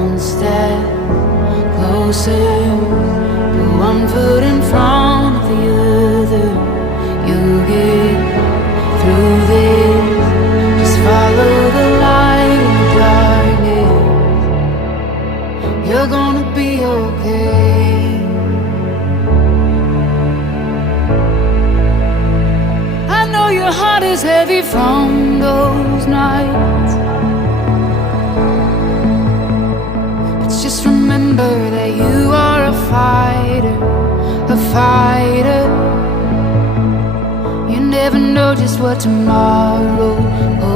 one step closer, put one foot in front of the other. You'll get through this. Just follow the light in the darkness. You're gonna be okay. I know your heart is heavy from those nights, but just remember that you are a fighter, a fighter. You never know just what tomorrow holds.